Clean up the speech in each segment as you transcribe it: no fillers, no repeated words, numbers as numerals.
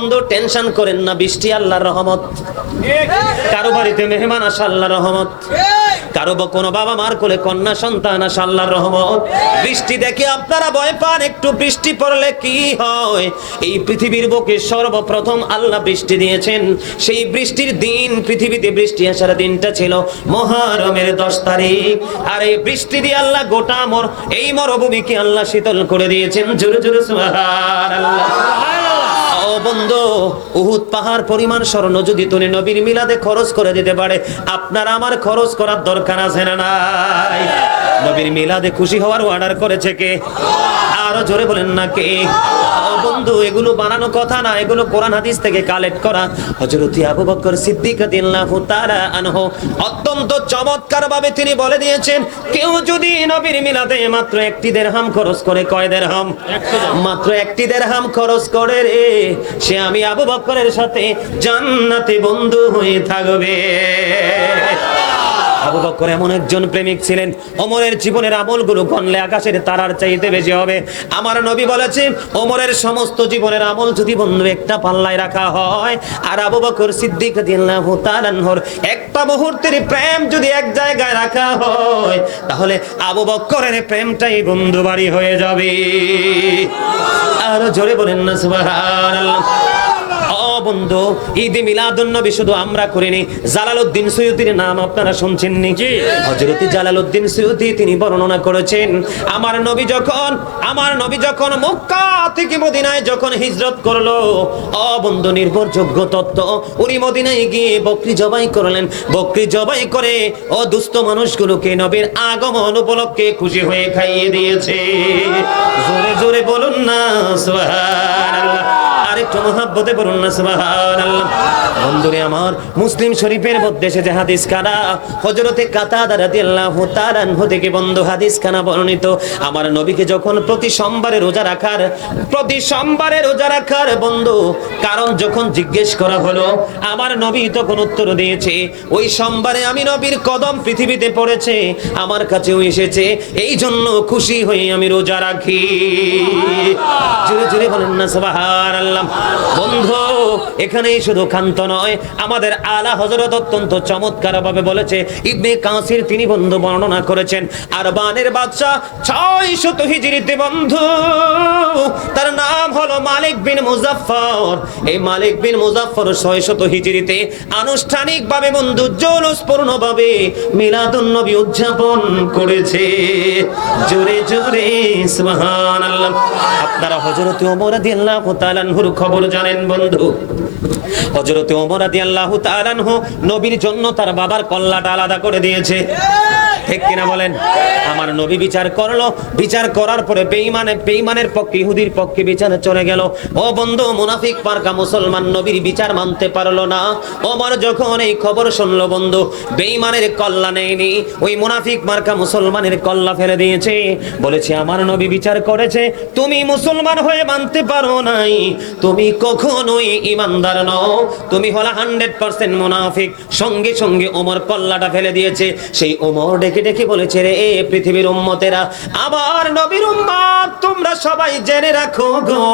বন্ধু টেনশন করেন না, বৃষ্টি আল্লাহর রহমত। কারো বাড়িতে মেহমান আসা আল্লাহর রহমত, কারো কোনো বাবা মার কোলে কন্যা সন্তান আসা আল্লাহর রহমত। বৃষ্টি দেখে আপনারা ভয় পান, একটু বৃষ্টি পড়লে কি হয়? এই পৃথিবীর বুকে সর্বপ্রথম আল্লাহ বৃষ্টি দিয়েছেন। সেই বৃষ্টির দিন, পৃথিবীতে বৃষ্টি আসার দিনটা ছিল মুহররমের 10 তারিখ। আর এই বৃষ্টি দিয়ে আল্লাহ গোটা এই মরুভূমিকে আল্লাহ শীতল করে দিয়েছেন। জোরে জোরে সুবহানাল্লাহ। ও বন্ধু, উহুদ পাহাড় পরিমাণ স্বর্ণ যদি তুমি নবীর মিলাদে খরচ করে দিতে পারে, আপনার আমার খরচ করার দরকার আছে না নাই? নবীর মিলাদে খুশি হওয়ার অর্ডার করেছে কে? আরো জোরে বলেন না কে? ও বন্ধু, এগুলো বানানো কথা না, এগুলো কোরআন হাদিস থেকে কালেক্ট করা। হযরত আবু বকর সিদ্দিক রাদিয়াল্লাহু তাআলা আনহু অত্যন্ত চমৎকার ভাবে তিনি বলে দিয়েছেন, কেউ যদি নবীর মিলাদে মাত্র 1টি দিরহাম খরচ করে, কয় দিরহাম? মাত্র 1টি দিরহাম খরচ করে রে, সে আমি আবু বকরের সাথে জান্নাতে বন্ধু হয়ে থাকবে। আবু বকর এমন একজন প্রেমিক ছিলেন, ওমরের জীবনের আমলগুলো গণলে আকাশের তারার চাইতে বেশি হবে। আমার নবী বলেছেন, ওমরের সমস্ত জীবনের আমল যদি বন্ধু একটা পাল্লায় রাখা হয়, আর আবু বকর সিদ্দিক রাদিয়াল্লাহু তাআলা আনহুর একটা মুহূর্তের প্রেম যদি এক জায়গায় রাখা হয়, তাহলে আবু বকরের প্রেমটাই বন্ধু বাড়ি হয়ে যাবে। আর জোরে বলেন না সুবহানাল্লাহ। বন্ধু, ঈদে মিলাদুন নবী শুধু আমরা করিনি, জালালউদ্দিন সুয়ুতির নাম আপনারা শুনছেন নাকি? হযরত জালালউদ্দিন সুয়ুতি তিনি বর্ণনা করেছেন, আমার নবী যখন মক্কা থেকে মদিনায় যখন হিজরত করলো, বন্ধু নির্ভরযোগ্য তত্ত্ব, উনি মদিনায় গিয়ে বকরি জবাই করলেন। বকরি জবাই করে দুস্থ মানুষগুলোকে নবীর আগমন উপলক্ষে খুশি হয়ে খাইয়ে দিয়েছে। জোরে জোরে বলুন না সুবহানাল্লাহ। আরেকটু মহব্বতে বলুন না সুবহানাল্লাহ। বন্ধুরে আমার, মুসলিম শরীফের মধ্যে যে হাদিস খানা হযরতে কাতাদা রাদিয়াল্লাহু তাআলা আনহু থেকে বন্ধু হাদিস খানা বর্ণিত, আমার নবীকে যখন প্রতি সোমবারে রোজা রাখার বন্ধু কারণ যখন জিজ্ঞেস করা হলো, আমার নবী তখন উত্তর দিয়েছে, ওই সোমবারে আমি নবীর কদম পৃথিবীতে পড়েছে, আমার কাছেও এসেছে, এই জন্য খুশি হয়ে আমি রোজা রাখি। জোরে জোরে বলেন না সুবহানাল্লাহ। বন্ধু, এখানেই শুধু ক্ষান্ত নয়, আমাদের আলা হযরত অত্যন্ত চমৎকার ভাবে বলেছে, ইবনে কাসির তিনি বন্ধু বর্ণনা করেছেন, আরবানের বাদশা 600 হিজরিতে বন্ধু, তার নাম হলো মালিক বিন মুজাফফর। এই মালিক বিন মুজাফফর 600 হিজরিতে আনুষ্ঠানিক ভাবে বন্ধু জৌলুসপূর্ণ ভাবে মিলাদুন নবী উদযাপন করেছে। জোরে জোরে সুবহানাল্লাহ। আপনারা হযরত ওমর রাদিয়াল্লাহু তাআলা আনহুর খবর জানেন বন্ধু। হযরত ওমর রাদিয়াল্লাহু তাআলা আনহু নবীর জন্য তার বাবার কল্লাটা আলাদা করে দিয়েছে, ঠিক কিনা বলেন? আমার নবী বিচার করলো, বিচার করার পরে বেঈমানের পক্ষে, ইহুদির পক্ষে বিচারে চলে গেল। ও বন্ধু, মুনাফিক মার্কা মুসলমান নবীর বিচার মানতে পারলো না। ওমর যখন এই খবর শুনলো বন্ধু, বেঈমানের কল্লা নেয়নি, ওই মুনাফিক মার্কা মুসলমানের কল্লা ফেলে দিয়েছে। বলেছে, আমার নবী বিচার করেছে, তুমি মুসলমান হয়ে মানতে পারো নাই, তুমি কখনোই ঈমানদার নও, তুমি হলা 100% মুনাফিক। সঙ্গে সঙ্গে ওমর কল্লাটা ফেলে দিয়েছে। সেই ওমর ডেকে ডেকে বলেছে, রে পৃথিবীর উম্মতেরা, আমার নবীর উম্মত, তোমরা সবাই জেনে রাখো গো,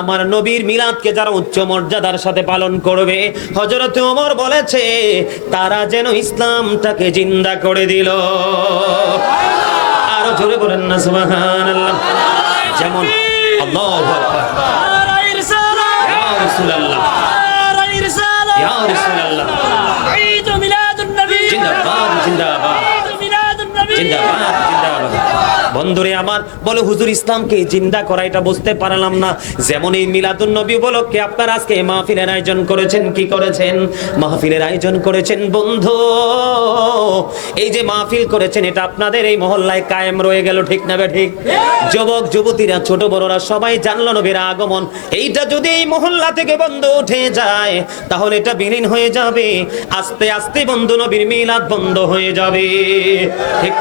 আমার নবীর মিলাদকে যারা উচ্চ মর্যাদার সাথে পালন করবে, হযরত ওমর বলেছে, তারা যেন ইসলামটাকে জিন্দা করে দিল। আরো জোরে বলেন না সুবহানাল্লাহ। যেমন আল্লাহু আকবার, ইয়া রাসূলুল্লাহ, ইয়া রাসূলুল্লাহ, ঈদ মিলাদুন নবী, জিন্দাবাদ জিন্দাবাদ, জিন্দাবাদ জিন্দাবাদ। বন্ধুরে আমার, বলে হুজুর ইসলামকে জিন্দা করা এটা বুঝতে পারলাম না। যেমন এই মিলাদুন নবী উপলক্ষে আপনারা আজকে মাহফিলের আয়োজন করেছেন, কি করেছেন? মাহফিলের আয়োজন করেছেন বন্ধু। এই যে মাহফিল করেছেন, এটা আপনাদের এই মহল্লায় কায়েম রয়ে গেল, ঠিক না ঠিক? যুবক যুবতীরা, ছোট বড়রা সবাই জানলো নবীর আগমন। এইটা যদি এই মহল্লা থেকে বন্ধ উঠে যায়, তাহলে এটা বিলীন হয়ে যাবে, আস্তে আস্তে বন্ধু নবীর মিলাদ বন্ধ হয়ে যাবে, ঠিক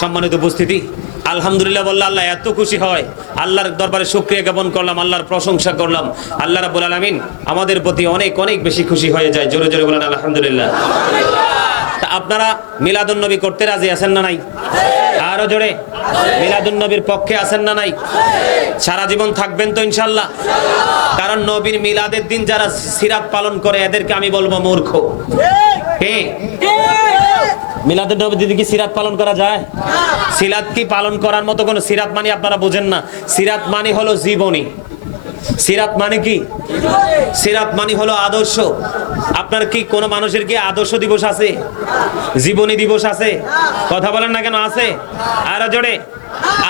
সম্মানিত উপস্থিতি, আলহামদুলিল্লাহ বললে আল্লাহ এত খুশি হয়। আল্লাহর দরবারে শুকরিয়া জ্ঞাপন করলাম, আল্লাহর প্রশংসা করলাম। আল্লাহ রাব্বুল আলামিন আমাদের প্রতি অনেক অনেক বেশি খুশি হয়ে যায়। জোরে জোরে বলেন আলহামদুলিল্লাহ। তা আপনারা মিলাদুন নবী করতে রাজি আছেন না নাই? আরো জোরে, মিলাদুন নবীর পক্ষে আছেন না নাই? সারা জীবন থাকবেন তো ইনশাআল্লাহ? কারণ নবীর মিলাদের দিন যারা সিরাত পালন করে এদেরকে আমি বলবো মূর্খ। কে? মিলাদুন নবীর দিন কি সিরাত পালন করা যায়? সিরাত কি পালন করার মতো কোন সিরাত মানে আপনারা বুঝেন না। সিরাত মানে হলো জীবনী। সিরাত মানে কি? সিরাত মানে হলো আদর্শ। আপনার কি কোন মানুষের কি আদর্শ দিবস আছে? জীবনী দিবস আছে? কথা বলেন না কেন আছে? আর জোরে।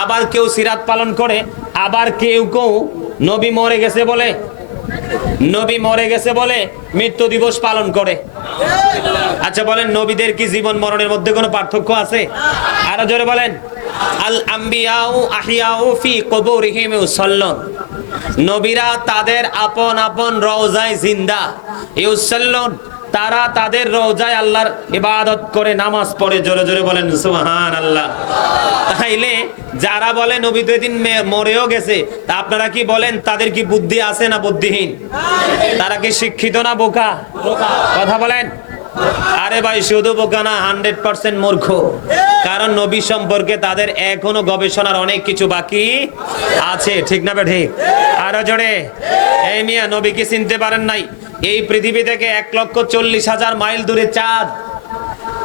আবার কেউ সিরাত পালন করে, আবার কেউ কেউ নবী মরে গেছে বলে মৃত্যু দিবস পালন করে। আচ্ছা বলেন, নবীদের কি জীবন মরণের মধ্যে কোনো পার্থক্য আছে? আরো জোরে বলেন। আল আম্বিয়াউ আহিয়াউ ফি কুবুরিহিম ইউসাল্লুন। নবীরা তাদের আপন আপন রওজায় জিন্দা। ইউসাল্লুন, তারা তাদের রওজায় আল্লাহর ইবাদত করে নামাজ পড়ে। জোরে জোরে বলেন সুবহানাল্লাহ। তাইলে যারা বলে নবী তো দিন মরেও গেছে, তা আপনারা কি বলেন তাদের কি বুদ্ধি আছে না বুদ্ধিহীন? তারা কি শিক্ষিত না বোকা? কথা বলেন। আরে ভাই, শুধু বোকা না, 100% মূর্খ। কারণ নবী সম্পর্কে তাদের এখনো গবেষণার অনেক কিছু বাকি আছে। ঠিক না বে ঠিক? আরো জোরে। এই মিয়া, নবী কি চিনতে পারেন নাই? এই পৃথিবী থেকে 1,40,000 মাইল দূরে চাঁদ।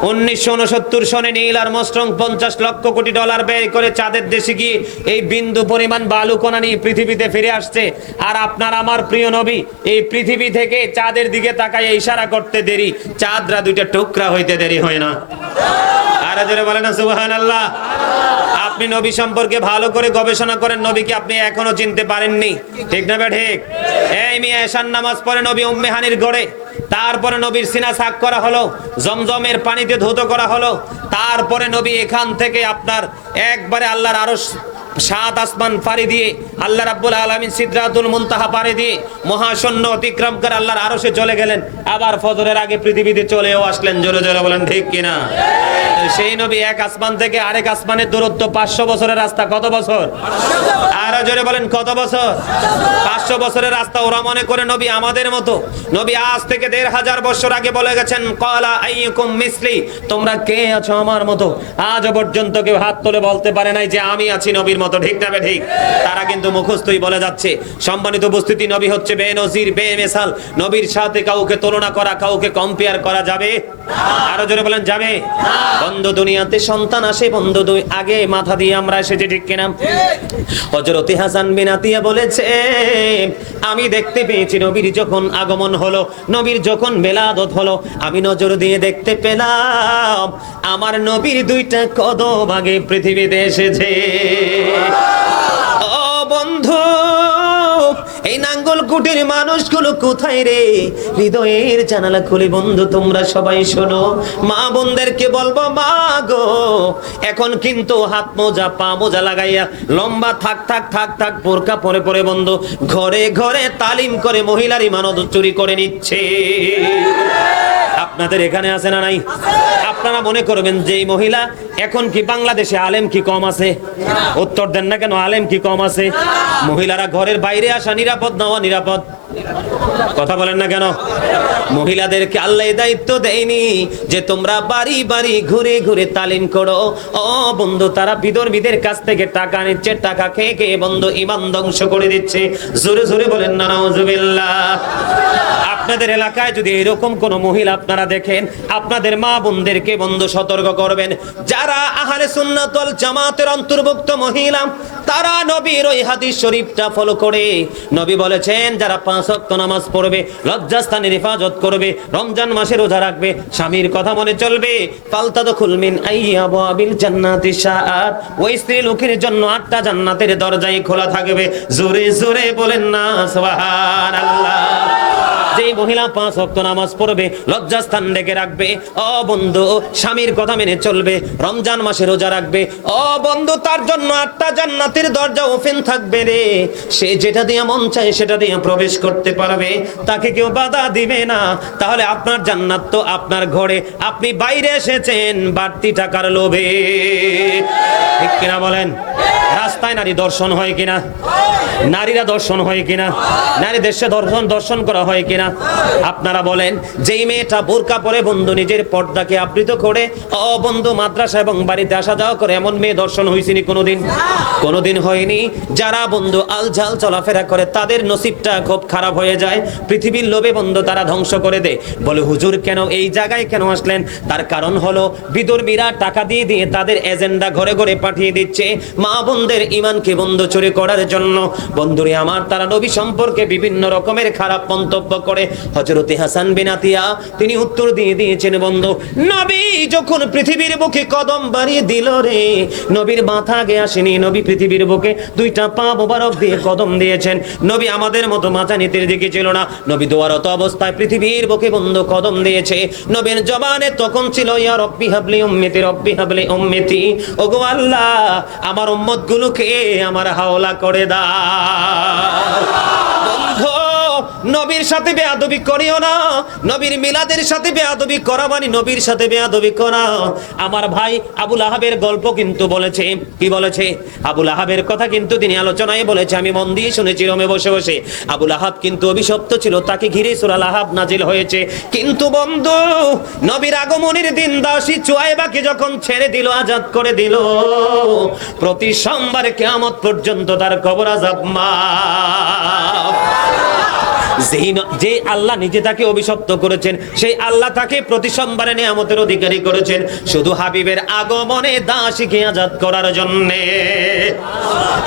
1969 সনে Neil Armstrong 50 lakh crore dollar ব্যয় করে চাঁদের দেশে গিয়ে এই বিন্দু পরিমাণ বালুকণা নিয়ে পৃথিবীতে ফিরে আসছে। আর আপনার আমার প্রিয় নবী এই পৃথিবী থেকে চাঁদের দিকে তাকায় ইশারা করতে দেরি, চাঁদরা দুইটা টুকরা হইতে দেরি হয় না। আর জোরে বলেন না সুবহানাল্লাহ। আপনি নবী সম্পর্কে ভালো করে গবেষণা করেন, নবীকে আপনি এখনো চিনতে পারেননি। ঠিক না বে ঠিক? এই মিয়া, এশার নামাজ পড়ে নবী উম্মে হানির গড়ে, তারপরে নবীর সিনা সাক করা হলো, জমজমের পানিতে ধৌত করা হলো, তারপরে নবী এখান থেকে আপনার একবারে আল্লাহর আরশ 7 আসমান পাড়ি দিয়ে, আল্লাহ রাব্বুল আলামিন সিদরাতুল মুনতাহা পাড়ি দিয়ে মহাশূন্য অতিক্রম করে আল্লাহর আরশে চলে গেলেন। আবার ফজরের আগে পৃথিবীতে চলেও আসলেন। জোরে জোরে বলেন ঠিক কিনা? সেই নবী এক আসমান থেকে আরেক আসমানের দূরত্ব 500 বছরের রাস্তা। কত বছর? আরো জোরে বলেন কত বছর? 500 বছরের রাস্তা। ওরা মনে করে নবী আমাদের মতো। নবী আজ থেকে 1500 বছর আগে বলে গেছেন, ক্বালা আইয়ুকুম মিসলি, তোমরা কে আছো আমার মতো? আজ পর্যন্ত কেউ হাত তুলে বলতে পারে নাই যে আমি আছি নবীর মতো। ঠিক না বে ঠিক? তারা কিন্তু মুখস্থই বলে যাচ্ছে। সম্মানিত উপস্থিতি, নবী হচ্ছে বেনজির বেমিসাল। নবীর সাথে কাউকে তুলনা করা, কাউকে কম্পেয়ার করা যাবে? আরো জোরে বলেন যাবে? বন্ধু, দুনিয়াতে সন্তান আসে বন্ধু দুই আগে মাথা দিয়ে আমরা এসেছি। ঠিক কিনা? হযরত হাসান বিন আতিয়া বলেছে, আমি দেখতে পেয়েছি নবীর যখন আগমন হলো, নবীর যখন মিলাদত হলো, আমি নজর দিয়ে দেখতে পেলাম আমার নবীর দুইটা কদম আগে পৃথিবীতে এসেছে। ও বন্ধু, এই নাঙ্গলকুটির মানুষগুলো কোথায় রে? হৃদয়ের জানালা খুলে বন্ধু তোমরা সবাই শোনো। মা বোনদেরকে বলবো, মা গো, এখন কিন্তু হাত মোজা পা মোজা লাগাইয়া লম্বা থাক বোরকা পরে পরে বন্ধু ঘরে ঘরে তালিম করে মহিলার ইমানত চুরি করে নিচ্ছে। আপনাদের এখানে আছে না নাই? আপনারা মনে করবেন যে এই মহিলা, এখন কি বাংলাদেশে আলেম কি কম আছে? উত্তর দেন না কেন? আলেম কি কম আছে? মহিলারা ঘরের বাইরে আসা নিরাপদ না অনিরাপদ? কথা বলেন না কেন? মহিলাদেরকে আল্লাহ দায়িত্ব দেয়নি যে তোমরা বাড়ি বাড়ি ঘুরে ঘুরে তালিম করো। ও বন্ধু, তারা বিধর্মীদের কাছ থেকে টাকা নিচ্ছে, টাকা খেয়ে খেয়ে বন্ধু ঈমান ধ্বংস করে দিচ্ছে। জোরে জোরে বলেন না নাউজুবিল্লাহ। আপনাদের এলাকায় যদি এরকম কোন মহিলা আপনারা দেখেন, আপনাদের মা বোনদেরকে বন্ধু সতর্ক করবেন। যারা আহলে সুন্নাত ওয়াল জামাতের অন্তর্ভুক্ত মহিলা, তারা নবীর ওই হাদিস শরীফটা ফলো করে, নবী বলেছেন যারা 5 ওয়াক্ত নামাজ পড়বে, লজ্জাস্থানের হেফাজত করবে, রমজান মাসে রোজা রাখবে, স্বামীর কথা মনে চলবে, ফালতাদখুল মিন আইয়াবিল জান্নাতি শাআত, ওই স্ত্রী লোকের জন্য 8টা জান্নাতের দরজাই খোলা থাকবে। জোরে জোরে বলেন না সুবহানাল্লাহ। যেই মহিলা 5 ওয়াক্ত নামাজ পড়বে, লজ্জাস্থান ঢেকে রাখবে। ও বন্ধু, স্বামীর কথা মেনে চলবে, রমজান মাসে রোজা রাখবে। ও বন্ধু, তার জন্য 8টা জান্নাতের দরজা ওপেন থাকবে রে। সে যেটা দিয়ে মন চায় সেটা দিয়ে প্রবেশ করতে পারবে, তাকে কেউ বাধা দিবে না। তাহলে আপনার জান্নাত তো আপনার ঘরে, আপনি বাইরে এসেছেন বাড়তি টাকার লোভে। ঠিক কিনা বলেন? রাস্তায় নারী দর্শন হয় কিনা? নারীরা দর্শন হয় কিনা? নারী দেশে দর্শন করা হয় কিনা? আপনারা বলেন, যেই মেয়েটা বোরকা পরে বন্ধু নিজের পর্দাকে আবৃত করে ও বন্ধু মাদ্রাসা এবং বাড়িতে আসা যাওয়া করে, এমন মেয়ে দর্শন হয়েছিনি কোনোদিন? কোনোদিন হয়নি। যারা বন্ধু আলঝাল চলাফেরা করে তাদের নসিবটা খুব খারাপ হয়ে যায়। পৃথিবীর লোভে বন্ধু তারা ধ্বংস করে দেয়। বলে, হুজুর কেন এই জায়গায় কেন আসলেন? তার কারণ হলো বিদর্মীরা টাকা দিয়ে দিয়ে তাদের এজেন্ডা ঘরে ঘরে পাঠিয়ে দিচ্ছে মা বোনদের ইমানকে বন্ধ চুরি করার জন্য। বন্ধুরে আমার, তারা নবী সম্পর্কে বিভিন্ন রকমের খারাপ মন্তব্য করে। হযরতে হাসান বিন আতিয়া তিনি উত্তর দিয়ে দিয়েছেন, বন্ধু নবী যখন পৃথিবীর বুকে কদম বাড়িয়ে দিল রে, নবীর মাথা আগে আসেনি। নবী পৃথিবীর বুকে 2টা পা মোবারক দিয়ে কদম দিয়েছেন। নবী আমাদের মতো মাথা নিচের দিকে ছিল না। নবী দোয়ারত অবস্থায় পৃথিবীর বুকে বন্ধু কদম দিয়েছে। নবীর জবানে তখন ছিল, ইয়া রব্বি হাবলি উম্মতি, রব্বি হাবলি উম্মতি। ওগো আল্লাহ, আমার উম্মত গুলোকে আমার হাওলা করে দাও। বন্ধু, নবীর সাথে বেয়াদবি করিও না। নবীর মিলাদের সাথে বেয়াদবি করা মানে নবীর সাথে বেয়াদবি করা। আমার ভাই আবুল আহাবের গল্প কিন্তু বলেছে। কি বলেছে? আবুল আহাবের কথা কিন্তু তিনি আলোচনায় বলেছে, আমি মন দিয়ে শুনেছি রোমে বসে বসে। আবুল আহাব কিন্তু অভিশপ্ত ছিল, তাকে ঘিরে সূরা আহাব নাজিল হয়েছে। কিন্তু বন্ধু, নবীর আগমনের দিন দাসী চুয়াইবাকে যখন ছেড়ে দিল, আজাদ করে দিল, প্রতি সোমবার কিয়ামত পর্যন্ত তার কবর আযাব মাফ। যে আল্লাহ নিজে তাকে অভিশপ্ত করেছেন, সেই আল্লাহ তাকে প্রতি সোমবারে নিয়ামতের অধিকারী করেছেন শুধু হাবিবের আগমনে দাসীকে আজাদ করার জন্য।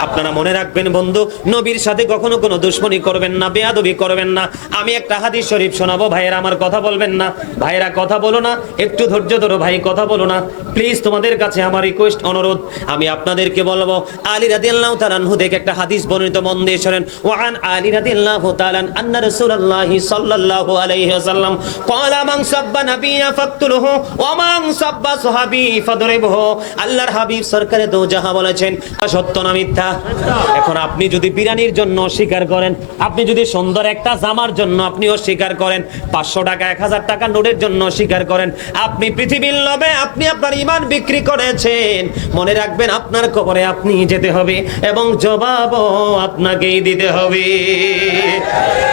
আপনারা মনে রাখবেন বন্ধু, নবীর সাথে কখনো কোনো দুশমনি করবেন না, বেয়াদবি করবেন না। আমি একটা হাদিস শরীফ শোনাবো, ভাইয়েরা আমার কথা বলবেন না। ভাইয়েরা কথা বলো না, একটু ধৈর্য ধরো ভাই, কথা বলো না প্লিজ। তোমাদের কাছে আমার রিকোয়েস্ট, অনুরোধ, আমি আপনাদেরকে বলবো, আলী রাদিয়াল্লাহু তাআলা আনহু থেকে একটা হাদিস বর্ণিত, মন দিয়ে শোনেন। ওয়ান আলী রাদিয়াল্লাহু তাআলা আন্না রাসূলুল্লাহি সাল্লাল্লাহু আলাইহি ওয়াসাল্লাম ক্বালা মান সাব্বা নাবিয়্যা ফাকতুলহু ওয়া মান সাব্বা সাহাবী ফাদরিবহু। আল্লাহর হাবিব সরকারে দো জাহান বলেছেন, সত্য না মিথ্যা? এখন আপনি যদি বিরিয়ানির জন্য অস্বীকার করেন, আপনি যদি সুন্দর একটা জামার জন্য আপনি অস্বীকার করেন, 500 টাকা 1000 টাকা নোটের জন্য অস্বীকার করেন, আপনি পৃথিবীর লোভে আপনি আপনার ঈমান বিক্রি করেছেন। মনে রাখবেন, আপনার কবরে আপনি যেতে হবে এবং জবাবও আপনাকেই দিতে হবে।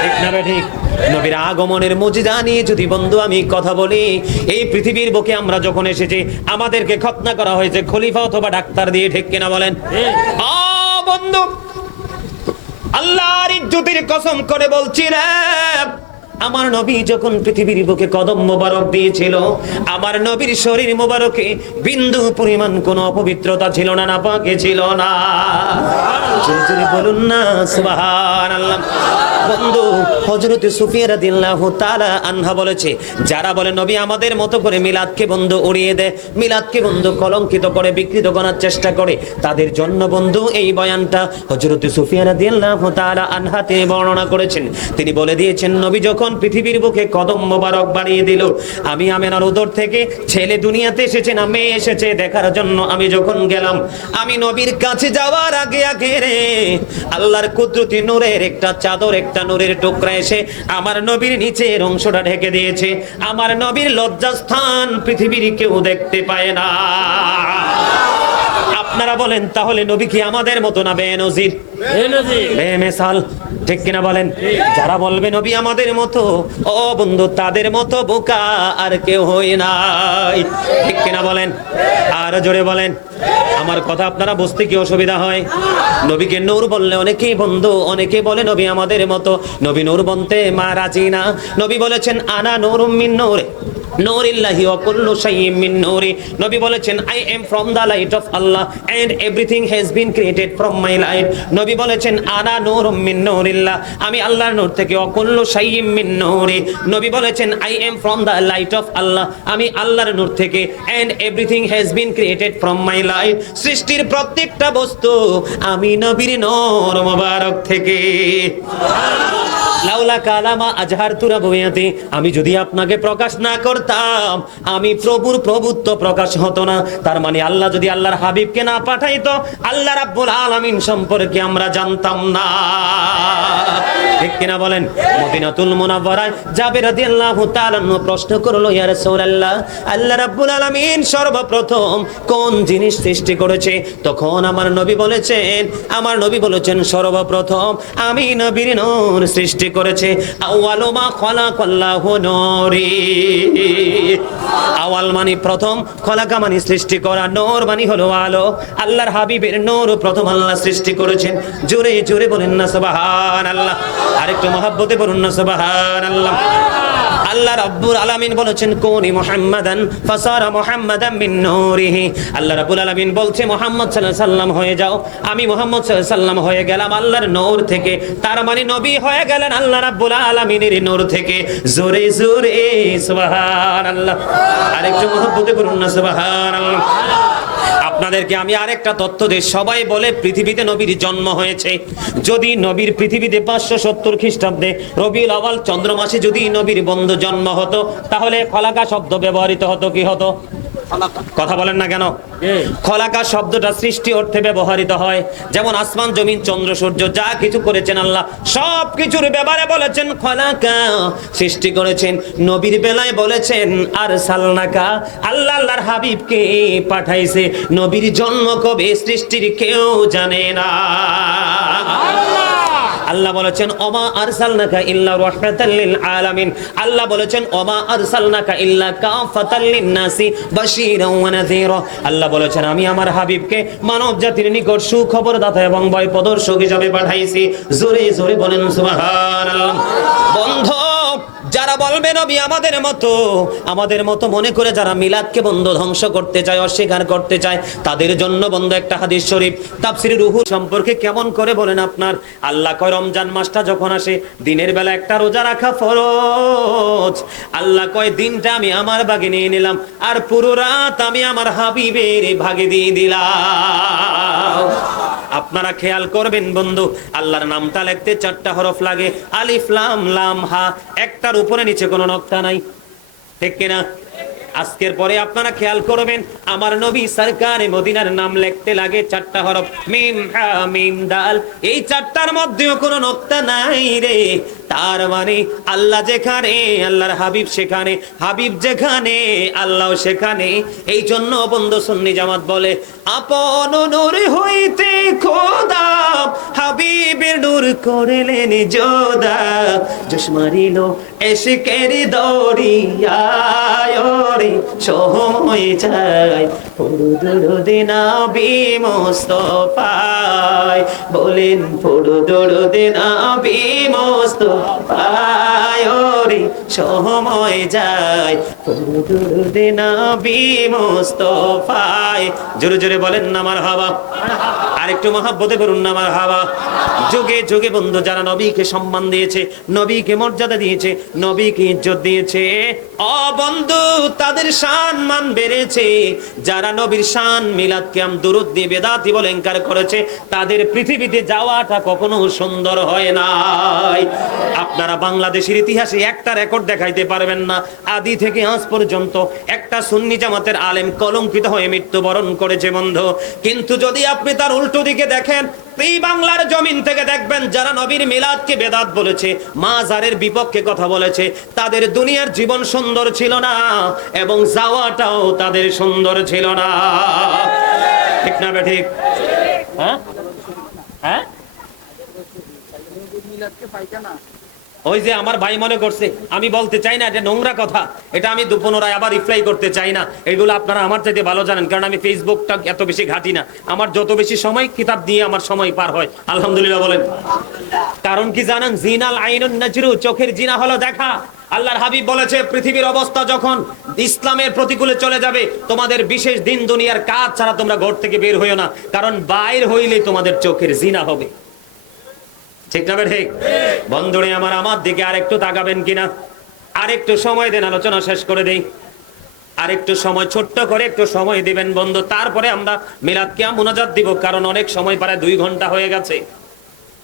ঠিক না ঠিক? নবীর আগমনের মুজিজা নিয়ে যদি বন্ধু আমি কথা বলি, এই পৃথিবীর বুকে আমরা যখন এসেছি আমাদেরকে খতনা করা হয়েছে খলিফা অথবা ডাক্তার দিয়ে। ঠিক কিনা বলেন? বন্ধু, আল্লাহর ইজ্জতের কসম করে বলছি রে, আমার নবী যখন পৃথিবীর বুকে কদম মোবারক দিয়েছিল, আমার নবীর শরীর মোবারকে বিন্দু পরিমাণ কোনো অপবিত্রতা ছিল না, নাপাকে ছিল না। জোরে বলুন না সুবহানাল্লাহ। বন্ধু, হযরত সুফিয়া রাদিয়াল্লাহু তাআলা আনহা বলেছে, যারা বলে নবী আমাদের মতো করে মিলাদকে বন্ধু উড়িয়ে দেয়, মিলাদকে বন্ধু কলঙ্কিত করে বিকৃত করার চেষ্টা করে, তাদের জন্য বন্ধু এই বয়ানটা হযরত সুফিয়া রাদিয়াল্লাহু তাআলা আনহা তিনি বর্ণনা করেছেন। তিনি বলে দিয়েছেন, নবী যখন পৃথিবীর বুকে কদম মোবারক বাড়িয়ে দিল, আমি আমেনার উদর থেকে ছেলে দুনিয়াতে এসেছে না মেয়ে এসেছে দেখার জন্য আমি যখন গেলাম, আমি নবীর কাছে যাওয়ার আগে আগে রে আল্লাহর কুদরতি নূরের একটা চাদর, একটা নূরের টুকরা এসে আমার নবীর নিচের অংশটা ঢেকে দিয়েছে। আমার নবীর লজ্জাস্থান পৃথিবীর কেউ দেখতে পায় না। আপনারা বলেন, তাহলে নবী কি আমাদের মতো না বেনজির, বেমিসাল? ঠিক কিনা বলেন? যারা বলবে নবী আমাদের মতো, ও বন্ধু তাদের মতো বোকা আর কেউ হয় নাই। ঠিক কিনা বলেন? আর জোরে বলেন। আমার কথা আপনারা বুঝতে কি অসুবিধা হয়? নবীকে নূর বললে অনেকেই বন্ধু অনেকে বলে নবী আমাদের মতো। নবী নূর বলতে মা রাজি না। নবী বলেছেন, আনা নূরুম মিন নূরে নূরিল্লাহি ওয়া কুল্লু শাইইন মিন নূরি। নবী বলেছেন, I am from the light of Allah and everything has been created from my light. নবী বলেছেন, আনা নূরুম মিন নূরিল্লাহ, আমি আল্লাহর নূর থেকে, ওয়া কুল্লু শাইইন মিন নূরি। নবী বলেছেন, I am from the light of Allah, আমি আল্লাহর নূর থেকে, and everything has been created from my light, সৃষ্টির প্রত্যেকটা বস্তু আমি নবীর নূর মোবারক থেকে। লাউলা কালামা আজহারতু রাবুয়াতি, আমি যদি আপনাকে প্রকাশ না করতাম আমি প্রভুর প্রভুত্ব প্রকাশ হতো না। তার মানে আল্লাহ যদি আল্লাহর হাবিবকে না পাঠাইতো আল্লাহ রাব্বুল আলামিন সম্পর্কে আমরা জানতাম না। ঠিক কিনা বলেন? মদিনাতুল মুনাওয়ারায় জাবের রাদিয়াল্লাহু তাআলা প্রশ্ন করলো, ইয়া রাসূলুল্লাহ, আল্লাহ রাব্বুল আলামিন সর্বপ্রথম কোন জিনিস সৃষ্টি করেছে? তখন আমার নবী বলেছেন সর্বপ্রথম আমি নবীর নূর সৃষ্টি করেছে। আউয়ালু মা খালাকাল্লাহু নূরি। আওয়াল মানে প্রথম, খলাকা মানে সৃষ্টি করা, নূর মানে হলো আলো। আল্লাহর হাবিবের নূর প্রথম আল্লাহ সৃষ্টি করেছেন। জোরে জোরে বলেন না সুবহানাল্লাহ। আরেকটু মহব্বতে বলুন না সুবহানাল্লাহ। আল্লাহ রাব্বুল আলামিন বলেছেন কোনি মুহাম্মাদান ফাসারা মুহাম্মাদান মিন নূরিহি। আল্লাহ রাব্বুল আলামিন বলছে মুহাম্মদ সাল্লাল্লাহু আলাইহি সাল্লাম হয়ে যাও। আমি মুহাম্মদ সাল্লাল্লাহু আলাইহি সাল্লাম হয়ে গেলাম আল্লাহর নূর থেকে। তার মানে নবী হয়ে গেলেন আল্লাহ রাব্বুল আলামিনের নূর থেকে। জোরে জোরে সুবহানাল্লাহ। আরেকটু মহব্বতে বলুন না সুবহানাল্লাহ। আপনাদেরকে আমি আরেকটা তথ্য দিই, সবাই বলে পৃথিবীতে নবীর জন্ম হয়েছে। যদি নবীর পৃথিবীতে 570 খ্রিস্টাব্দে রবিউল আউয়াল চন্দ্র মাসে যদি নবীর বন্ধু জন্ম হতো তাহলে খলাকা শব্দ ব্যবহৃত হতো। কি হতো? কথা বলেন না কেন? খলাকা শব্দটা সৃষ্টি অর্থে ব্যবহৃত হয়। যেমন আসমান জমিন চন্দ্র সূর্য যা কিছু করেছেন আল্লাহ সব কিছুর ব্যাপারে বলেছেন খলাকা, সৃষ্টি করেছেন। নবীর বেলায় বলেছেন আরসালনাকা, আল্লাহর হাবিবকে পাঠাইছে। নবীর জন্ম কবে সৃষ্টির কেউ জানে না। আল্লাহ বলেছেন ওমা আরসালনাকা ইল্লা রাহমাতাল লিল আলামিন। আল্লাহ বলেছেন ওমা আরসালনাকা ইল্লা কাফাতাল লিন-নাসি বাশীরাও ওয়া নাযীরা। আল্লাহ বলেছেন আমি আমার হাবিবকে মানব জাতির নিকট সুখবরদাতা এবং ভয় প্রদর্শক হিসেবে পাঠাইছি। জোরে জোরে বলেন সুবহানাল্লাহ। বন্ধ যারা বলবে নবী আমাদের মতো মনে করে যারা মিলাদকে বন্ধ ধ্বংস করতে চায়, অস্বীকার করতে চায়, তাদের জন্য বন্ধ একটা হাদিস শরীফ তাফসীরে রুহুল সম্পর্কে কেমন করে বলেন আপনার? আল্লাহ কয় রমজান মাসটা যখন আসে দিনের বেলা একটা রোজা রাখা ফরজ। আল্লাহ কয় দিনটা আমি আমার ভাগে নিয়ে নিলাম আর পুরো রাত আমি আমার হাবিবের ভাগে দিয়ে দিলাম। আপনারা খেয়াল করবেন বন্ধু, আল্লাহর নামটা লিখতে 4টা হরফ লাগে, আলিফ লাম লাম হা। একটার উপরে নিচে কোনো নকশা নাই, ঠিক কিনা? আজকের পরে আপনারা খেয়াল করবেন আমার নবী সরকারে মদিনার নাম লিখতে লাগে 4টা হরফ, মিম হা মিম দাল। এই 4টার মধ্যেও কোনো নকশা নাই রে। তার মানে আল্লাহ যেখানে আল্লাহর হাবিব সেখানে, হাবিব যেখানে আল্লাহ সেখানে। এই জন্য বন্ধু সুন্নি জামাত বলে আপন নূর হইতে খোদা হাবিবের নূর করলেন যোদা। জোশ মারিল এশকের দরিয়ায় রে সময় যায় ফুরুদ নবী মুস্তাফায়। বলেন ফুরুদ নবী মুস্তাফায় রে সময় যায় ফুরুদ নবী মুস্তাফায়। জোরে জোরে বলেন না মারহাবা। আর একটু মহব্বতে বলুন না মারহাবা। যুগে যুগে বন্ধু যারা নবীকে সম্মান দিয়েছে, নবীকে মর্যাদা দিয়েছে, নবীকে ইজ্জত দিয়েছে, ও বন্ধু তাদের শান মান বেড়েছে। যারা নবীর শান মিলাদ কিয়াম দুরূদ দিয়ে বেদাতি বলে ইনকার করেছে তাদের পৃথিবীতে যাওয়াটা কখনো সুন্দর হয় নাই। আপনারা বাংলাদেশের ইতিহাসে একটা রেকর্ড দেখাইতে পারবেন না আদি থেকে আজ পর্যন্ত একটা সুন্নি জামাতের আলেম কলঙ্কিত হয়ে মৃত্যুবরণ করেছে বন্ধু। কিন্তু যদি আপনি তার উল্টো দিকে দেখেন, এই বাংলার জমিন থেকে দেখবেন যারা নবীর মিলাদকে বেদাত বলেছে, মাজারের বিপক্ষে কথা বলেছে, তাদের দুনিয়ার জীবন সুন্দর ছিল না এবং যাওয়াটাও তাদের সুন্দর ছিল না। ঠিক না বে ঠিক? হ্যাঁ হ্যাঁ, ওই যে আমার ভাই মনে করছে আমি বলতে চাই না, এটা নোংরা কথা, এটা আমি পুনরায় আবার রিপ্লাই করতে চাই না। এগুলো আপনারা আমার চাইতে ভালো জানেন, কারণ আমি ফেসবুকটা এত বেশি ঘাঁটি না। আমার যত বেশি সময় কিতাব দিয়ে আমার সময় পার হয়, আলহামদুলিল্লাহ বলেন। কারণ কি জানেন? জিনাল আইনুন নাজরু, চোখের জিনা হলো দেখা। আল্লাহর হাবিব বলেছে পৃথিবীর অবস্থা যখন ইসলামের প্রতিকূলে চলে যাবে তোমাদের বিশেষ দিন দুনিয়ার কাজ ছাড়া তোমরা ঘর থেকে বের হইও না, কারণ বাইর হইলেই তোমাদের চোখের জিনা হবে। ঠিক না ঠিক? বন্ধুরে আমার দিকে আরেকটু তাকাবেন কিনা? আরেকটু সময় দেন, আলোচনা শেষ করে দেই। আরেকটু সময়, ছোট্ট করে একটু সময় দিবেন বন্ধু, তারপরে আমরা মিলাদ কিয়াম মুনাজাত দিব, কারণ অনেক সময় প্রায় 2 ঘন্টা হয়ে গেছে।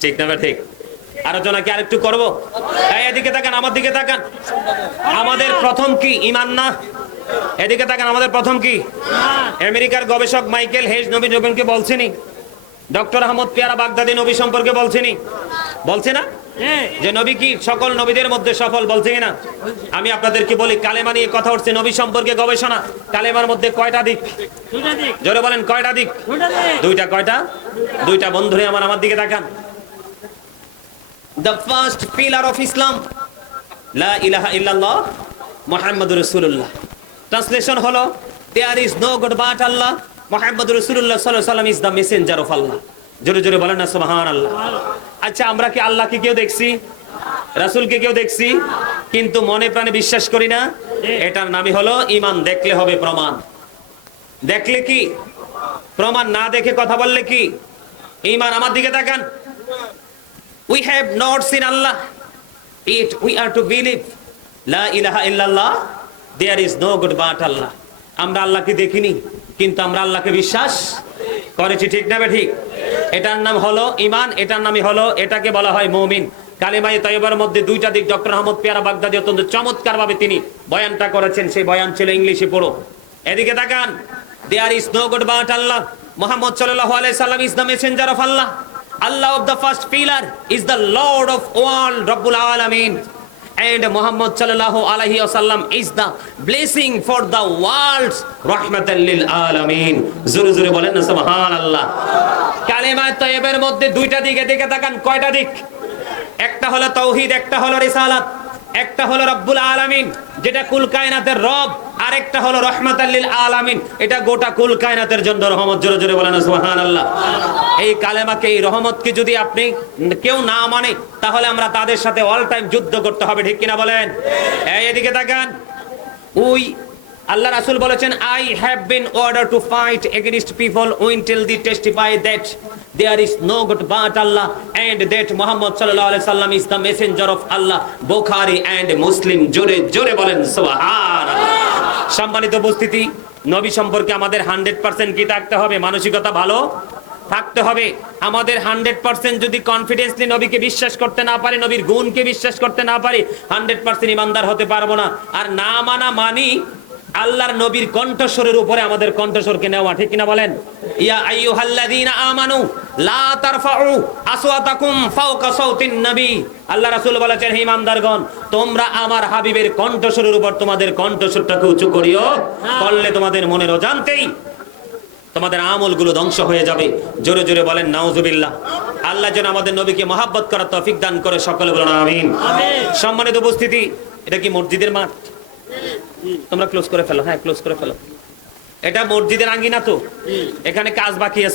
ঠিক না ঠিক? আলোচনা কি আরেকটু করব? এদিকে তাকান, আমার দিকে তাকান। আমাদের প্রথম কি ঈমান না? এদিকে তাকান, আমাদের প্রথম কি? আমেরিকার গবেষক মাইকেল হেজ নবী নবীনকে বলছেনি, ডক্টর আহমদ পেয়ারা বাগদাদি নবী সম্পর্কে বলছেনি, বলছে না যে নবী কি সকল নবীদের মধ্যে সফল, বলছে কিনা? আমি আপনাদেরকে বলি, কালেমা নিয়ে কথা উঠছে, নবী সম্পর্কে গবেষণা। কালেমার মধ্যে কয়টা দিক? জোরে বলেন, কয়টা দিক? দুইটা। কয়টা? দুইটা। বন্ধুরে আমার দিকে তাকান। The first pillar of Islam, La ilaha illallah, Muhammadur Rasulullah. Translation হলো, there is no God but Allah, Muhammadur Rasulullah sallallahu alaihi wasallam is the messenger of Allah. জোরে জোরে বলেন না সুবহানাল্লাহ। আচ্ছা, আমরা কি আল্লাহকে কেউ দেখছি? রাসূলকে কেউ দেখছি? কিন্তু মনে প্রাণে বিশ্বাস করি না। এটার নামই হলো ঈমান। দেখলে হবে প্রমাণ। দেখলে কি প্রমাণ, না দেখে কথা বললে কি ঈমান? আমার দিকে তাকান। We have not seen Allah, yet we are to believe La ilaha illallah, there is no God but Allah. আমরা আল্লাহকে দেখিনি, কিন্তু আমরা আল্লাহকে বিশ্বাস করেছি, ঠিক না ঠিক? এটার নাম হলো ঈমান, এটার নামই হলো, এটাকে বলা হয় মুমিন। কালেমায়ে তাইয়্যিবার মধ্যে দুইটা দিক ডক্টর আহমদ পেয়ারা বাগদাদি অত্যন্ত চমৎকার ভাবে তিনি বয়ানটা করেছেন। সেই বয়ান ছিল, ইংলিশে পড়ো। এদিকে তাকান। There is no God but Allah, Muhammad sallallahu alaihi wasallam is the messenger of Allah. Allah of the first pillar is the Lord of all, Rabbul Alamin, and Muhammad sallallahu alaihi wasallam is the blessing for the worlds, rahmatan lil alamin. জোরে জোরে বলেন না সুবহানাল্লাহ। কালেমা তাইয়্যিবের মধ্যে দুইটা দিক, এদিকে তাকান। কয়টা দিক? একটা হলো তাওহীদ, একটা হলো রিসালাত, একটা হলো রব্বুল আলামিন যেটা কুল কায়নাতের রব, আর একটা হলো রাহমাতাল লিল আলামিন, এটা গোটা কুল কায়নাতের জন্য রহমত। জোরে জোরে বলেন সুবহানাল্লাহ। এই কালেমাকে, এই রহমতকে যদি আপনি কেউ না মানে, তাহলে আমরা তাদের সাথে অল টাইম যুদ্ধ করতে হবে, ঠিক কিনা বলেন? এদিকে তাকান। আল্লাহ রাসূল বলেছেন, I have been ordered to fight against people until they testify that there is no God but Allah and that Muhammad sallallahu alaihi wasallam is the messenger of Allah. Bukhari and Muslim. জোরে জোরে বলেন সুবহানাল্লাহ। সম্মানিত উপস্থিতি, নবী সম্পর্কে আমাদের 100% কি থাকতে হবে? মানসিকতা ভালো থাকতে হবে। আমাদের 100% যদি কনফিডেন্সলি নবীকে বিশ্বাস করতে না পারি, নবীর গুণকে বিশ্বাস করতে না পারি, 100% ইমানদার হতে পারবো না। আর না মানি আল্লাহর নবীর কণ্ঠস্বরের উপরে আমাদের কণ্ঠস্বরকে নেওয়া, ঠিক কিনা বলেন? ইয়া আইয়ুহাল্লাযীনা আমানু লা তারফাউ আসওয়াতাকুম ফাওকা সাওতিন নবী। আল্লাহ রাসূল বলেছেন, হে ঈমানদারগণ, তোমরা আমার হাবিবের কণ্ঠস্বরের উপর তোমাদের কণ্ঠস্বরটাকে উঁচু করিও, করলে তোমাদের মনের অজান্তেই তোমাদের আমলগুলো ধ্বংস হয়ে যাবে। জোরে জোরে বলেন নাউজুবিল্লাহ। আল্লাহ যেন আমাদের নবীকে মহব্বত করার তৌফিক দান করে, সকলে বলেন আমিন। সম্মানিত উপস্থিতি, এটা কি মসজিদের মাঠ? তোমরা ক্লোজ করে ফেলো। হ্যাঁ, ক্লোজ করে ফেলো। এটা মসজিদের আঙ্গিনা তো, এখানে কাজ বাকি আছে।